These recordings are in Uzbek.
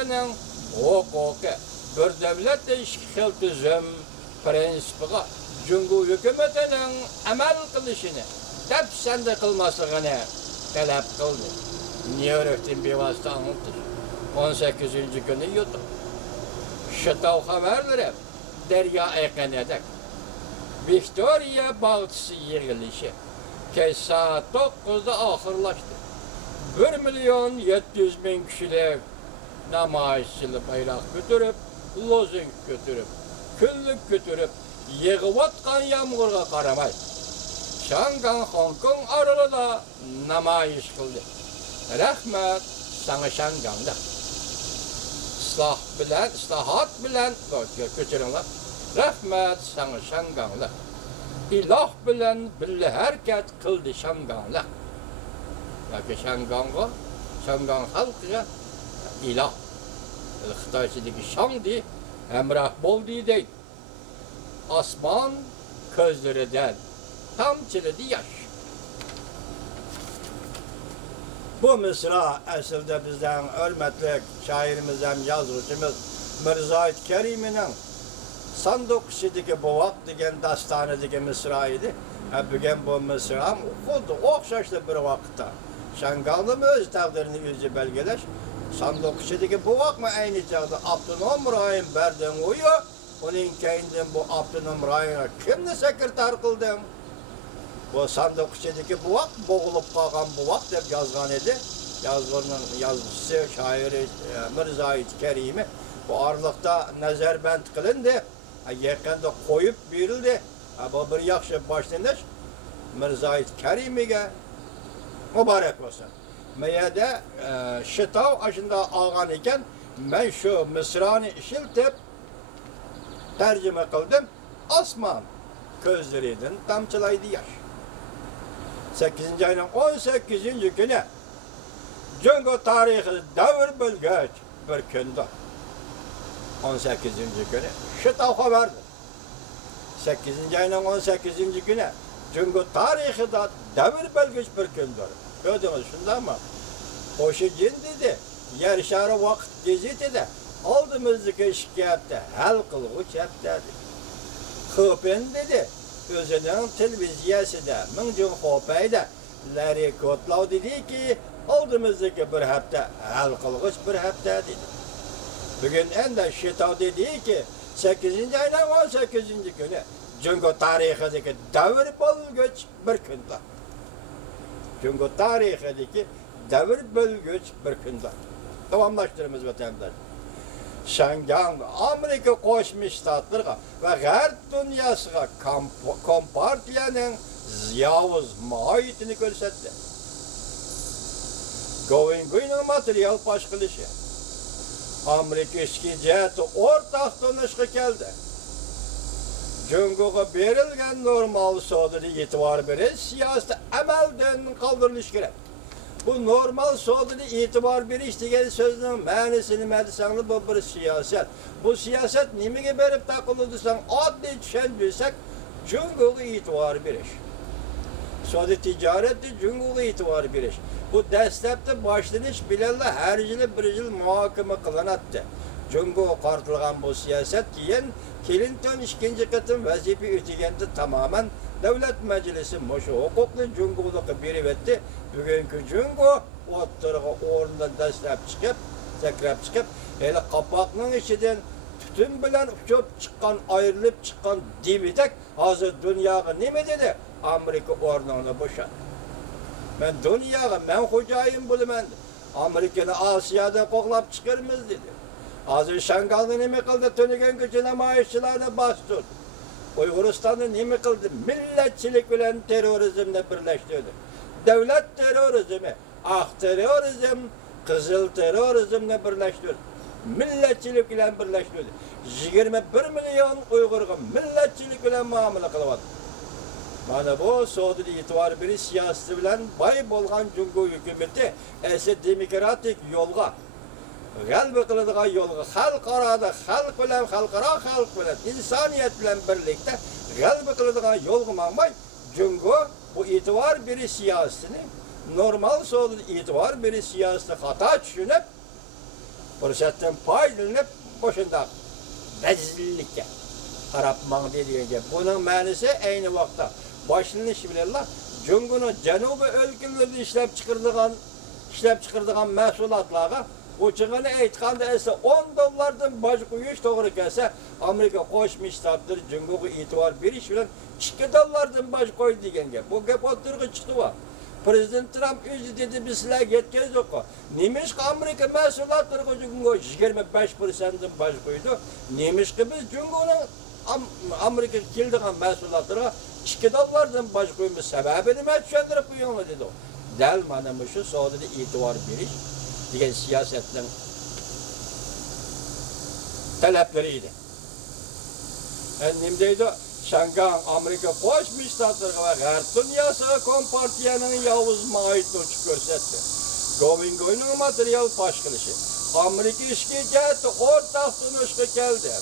xalqının huquqi bir davlatda ikki xil tuzum prinsipiga Cumhur hükümetinin amal qilishini dafsanda qilmasligini talab qildi. Nyu-Yorkdan bevosita anglatish 18 kuni YouTube. Şıtav xabarlari Daryo Ayqanida Viktoriya bog'chisi yig'ilishi kech soat 9da oxirlashdi. 1.700.000 kishilik namoyishchilar bayroq ko'tarib, lozung ko'tarib, kunlik ko'tarib, yig'iyotgan yomg'irga qaramay, Shanghai, Hong Kong oralida namoyish qildi. Rahmat sana Shanghai'da. İslahat bilen ko'chiringlar. Rahmat sana Shanghai'da. İloh bilan birga harakat qildi Shanghai'da. Yoki Shanghai'ga, Shanghai xalqiga iloh. Xitoychadagi Shangdi hamroh bo'ldi deydi. Osmon ko'zlaridan tamchiladi yosh. Bu misra aslida bizden hürmetli şairimiz hem yazıcımız Mirza Kerim'in sandık işideki bu vakt degen dastanedeki misra idi. Bugün bu misra xuddi o'xshashli bir vaqtda Shanghai'ning o'z taqdirini o'zi belgilash. Sandık işideki bu vaqt mı aynı çağda Abdunam Rahim berden oyu, onun keyindan bu Abdunam Rahim'e kimni sekreter kıldım? Bu sandık içindeki bu vakt boğulup kalkan bu vakt hep yazgan idi. Yazgının yazıcısı, şairi Mirza Kerim'i bu aralıkta nazarband kılındı. Yakında koyup verildi. Bu bir yaxşı başlanış Mirza Kerim'e mübarek olsun. Meyede şıtav aşında ağan iken ben şu Mısra'nı işiltip tercüme kıldım. Osman közleriyden tamçılaydı yaş. 8. ayının 18. günü Cumhur tarihi davr bölgeç bir gündü. 18. günü şıtav haberdi. 8. ayının 18. günü Cumhur tarihi da davr bölgeç bir gündü. Gördünüz şunda mı? Hoşucun dedi, yarışarı vakit gazetede aldığımızdaki şikayette hal kılığı çeptedi. Hıpın dedi, özünün televiziyasında, Mingcun Hopay'da Larry Kotlaw dedi ki, aldığımızdaki bir hafta hal kılığı bir hafta dedi. Bugün en de Şitav dedi ki, 8. ayının 18. günü Cumhur tarihindeki davr bölgeç bir gündü. Cumhur tarihindeki davr bölgeç bir gündü. Tamamlaştırımız vatandaş. Şanghan, Amerika Qo'shma Shtatlarga va G'arb dunyosiga Kompartiyaning yovuz muhitini ko'rsatdi. Go'ying material fosh qilishi. Amerika ichki jihati o'rtaq tunishga keldi. Cumhurga berilgan normal sodada e'tibor berish siyosati amaldan qoldirilishi kerak. Bu normal sodada e'tibor berish degan so'zning ma'nosi nima desanglar bu bir siyoset. Bu siyoset nimaga berib taqildi desang oddiy tushuntirsak Cumhurga e'tibor berish. Soda tijoratda Cumhurga e'tibor berish. Bu dastlabda boshlanish bilan har yili bir yil muhokama qilinadi. Cumhurga qartilgan bu siyoset keyin Clinton ikkinchi qatim vazifa o'taganda tamoman Davlat Majlisi mushu huquqni Cumhurga berib etdi. Bugungi Cumhur o'ttirg'i o'rnidan dastlab chiqib, sakrab chiqib, hele qapoqning ichidan tutun bilan uchib chiqqan, ayrilib chiqqan devidak hozir dunyoga nima dedi? Amerika o'rnini bo'shatdi. Men dunyoga men xo'jayin bo'laman. Amerikani Osiyodan qo'g'lab chiqarmiz dedi. Hozir Shanghai'da nima qildi? Tunagan ko'cha namoyishchilarni bosdi. Uyg'uristonni nima qildi? Millatchilik bilan terrorizmni birlashtirdi. Davlat terrorizmi, aq terrorizm, qizil terrorizmni birlashtirdi. Millatchilik bilan birlashtirdi. 21 million Uyg'urga millatchilik bilan muomala qilyapti. Mana bu sodada e'tibor berish siyosati bilan boy bo'lgan Cumhur hukumatı esa demokratik yo'lga g'alaba qiladigan yo'lga xalqaro xalq bilan insoniyat bilan birlikda g'alaba qiladigan yo'lga mangmay Cumhur bu e'tibor berish siyosatini normal sodada e'tibor berish siyosatini xato tushunib fırsattan faydalanıp boşunda rezillikке qarapman dediğince. Bunun manisi aynı vakta başlanışı bilenler Cumhur'un Cenubi ülkelerinde işlep çıkırdığan mahsulatlarga uçığını aytganda esa $10 baş qo'yish to'g'ri kelsa Amerika Qo'shma Shtatlar Cumhur'a e'tibor berish bilan $2 baş qo'y degan gap. Bu gap o'tirg'i chiqdi va Prezident Trump o'zi dedi biz sizlarga yetkazdik. Nemishqa Amerika mahsulotlariga 25% baş qo'ydi. Nemishqa biz Cumhur'ning Amerika keldigan mahsulotlarga $2 baş qo'ymiz. Sababi nima tushuntirib qo'yinglar dedi. Dal mana shu savdoda e'tibor berish degan siyosetning talablarıydı. Nima deydi? Shangang Amerika Qo'shma Shtatlariga va G'arb dunyosiga Kompartiyaning yovuz moyitni ochib ko'rsatdi. Govingoyning material fosh qilishi. Amerika ishga jihatda o'rtaq tunishga keldi.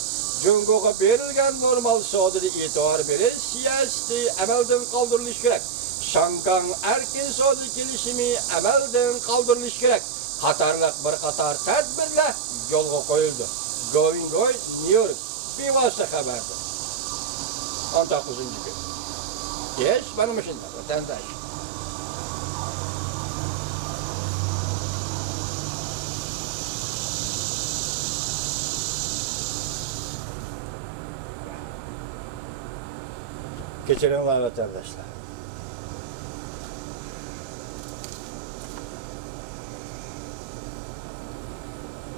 Cumhurga berilgan normal savdoda e'tibor berish siyosiy amaldan qoldirilishi kerak. Shangang erkin savdo kelishimi amaldan qoldirilishi kerak. Qatarlıq bir qatar tədbirlər yolga qoyuldu. Govingoy New York bevosita xabarda. 19-cu gün. Geç benim işimde, vatandaş. Geçelim var vatandaşlar.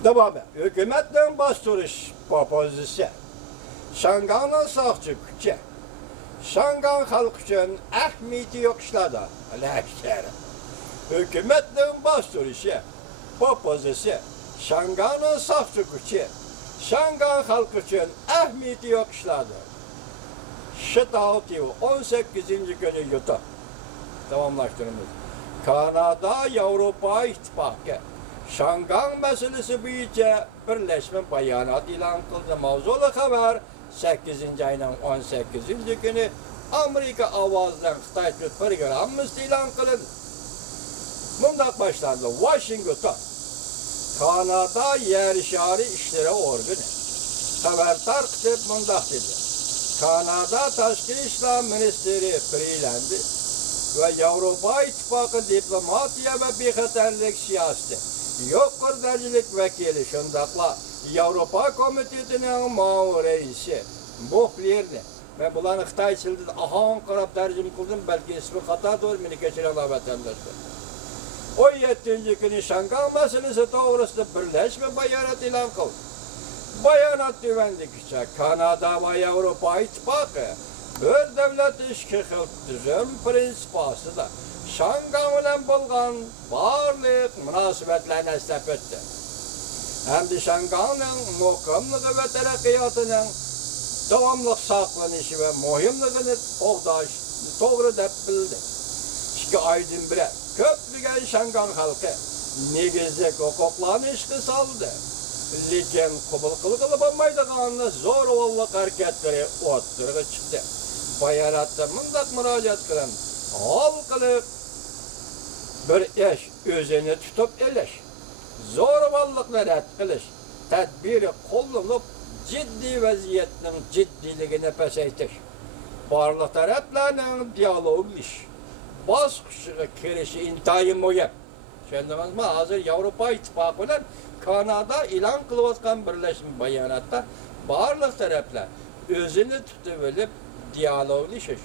Devamı, hükümetten bastırış propozisi. Şangang'ın sağçı küçe. Şangang halkı için ahmiyeti yok işlada. Aleyhisselam. Hükümetten bastırışı propozisi. Şangang'ın sağçı küçe. Şangang halkı için ahmiyeti yok işlada. Şıtağıtı 18. günü yutu. Tamamlaştırımız. Kanada, Avrupa İttifakı. Şangang meselesi boyunca birleşme bayanat ilan kıldı. Mavzulu haber 8. ayının 18. günü Amerika avazdan Xitay programımız ilan kılındı. Bundan başlandı. Washington, Kanada Yer Şari İşleri Organı haber tartışıp bundan dedi. Kanada Taşkil İşler Ministeri Freeland'i ve Avrupa İttifakı diplomatiya ve bexatarlik siyaseti yuqori darajalik vakili shundaqla Avrupa Komitetining muavin raisi Buhlerni men bularni Xitoy tilida ahon qarab tarjima qildim, balki ismi xatodir, meni kechiringlar vatandoshlar. 17 kuni Shangang masalasi to'g'risida birlashma bayonot e'lon qildi. Bayonot tuvanligicha Kanada va Avrupa Ittifoqi bir davlat ishki xil tuzum prinsipi ostida Shangang bilan bo'lgan barliq munosabatlarni eslab o'tdi. Hamda Shangangning muqimligi va taraqqiyotining davomli saqlanishi va muhimligini to'g'ri deb bildi. 2 oydan beri ko'plagan Shangang xalqi negizlik huquqlarni ishga soldi. Lekin qabul qilib bo'lmaydiganini zo'ravonlik harakatlari o'ttirg'i chiqdi. Bayonotda mundaq murojaat qilindi. Halqılık bir iş özünü tutup eliş, zo'ravonlikni rad qilish, tadbiri qo'llanib ciddi vaziyatning jiddiyligini pasaytish, barliq taraflarning dialoglash, bosqichiga kirishi intayin muhim. Tushundingizmi? Hozir Yevropa Ittifoqi bilan Kanada e'lon qilayotgan birlashma bayonotda barliq taraflar o'zini tutib olib dialoglashish,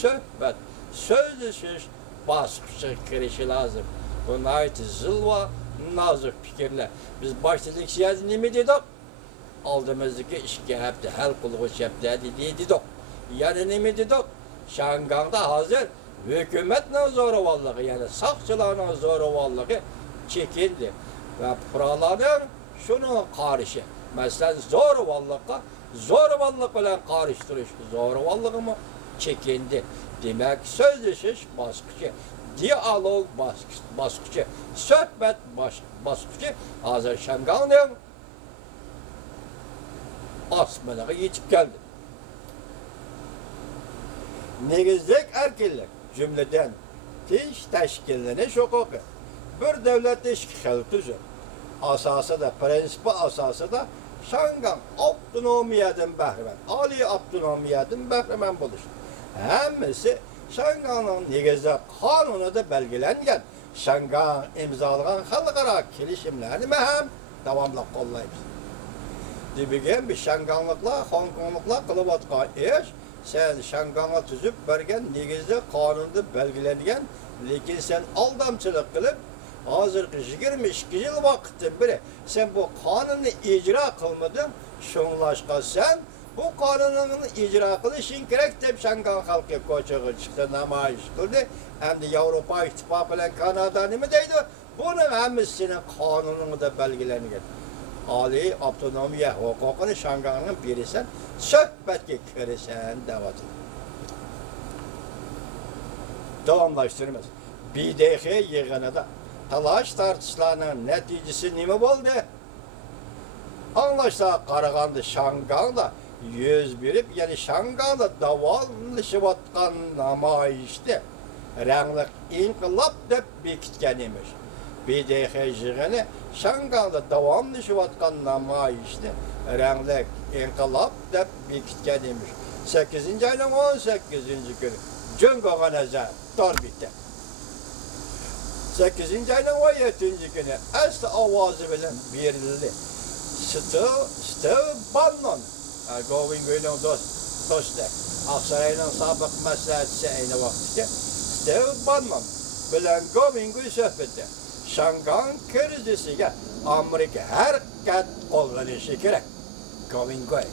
suhbat, sözleşiş bosqichiga kirishi lazım. Bu nayt zilva, nazik fikirler. Biz başladık siyasi nima dedik? Aldığımızdaki 2 hafta hal qilg'uchi hafta dedik. Yani nima dedik? Shangangda hozir hukumatning zo'ravonligi, ya'ni soqchilarning zo'ravonligi chekindi va fuqarolarning shuni qarishi. Masalan, zo'ravonlik bilan qarishtirish, zo'ravonligimi çekindi. Demek sözleşiş bosqichi, dialog bosqichi, suhbat bosqichi hozir Shangangning osmoniga yetib keldi. Negizlik erkinlik jumladan tinch tashkillanish huquqi, bir davlatda ishki xil tuzum, asası da, prensipi asası da Şangan avtonomiyadan bahrimen, Ali avtonomiyadan bahrimen buluş. Hemmisi Şangan'ın negizde kanununda belgelengen, Şangan imzalagan halkara kelişimlerini hem devamlı kollayız. Dibegen bir Şanganlıkla, Hong Konglıkla kılıp atkan iş, sen Şangan'a tüzüp bergen negizde kanunda belgelengen, lekin sen aldamçılık kılıp, hazırki 22 yıl vakitin biri sen bu kanunu icra kılmadın, şunlaşka sen bu kanunun icra kılışın gerek de Şangan halkı koçağı çıktı, namayiş kıldı. Hem de Avrupa İttifakı ile Kanada ne mi deydi? Bunun hemsinin kanununu da belgelenir. Ali avtonomiya hukukunu Şangan'ın birisen söhbetki köresen devatı. Devamlaştırmaz. BDH yığınında talaş tartışlarının neticesi nime oldu? Anlaşla Karagan'da Şangan'da 101'ip yani Şangan'da davamlaşıvatkan namayişti. Renglik inkılap dep bekitken imiş. BDH yığını Şangan'da davamlaşıvatkan namayişti. Renglik inkılap dep bekitken imiş. 8. ayının 18. günü. Cüngağın eze dar bitti. 8. ayının 17. günü aslı avazı bilen verildi. Steve Bannon, Govin Göy'ün dostu, Aksaray'ın sabık meselesi aynı vakitte, Steve Bannon bilen Govin Göy söhbeti, Şangan krizisiyle Amerika her kat kullanışı gerek. Govin Göy.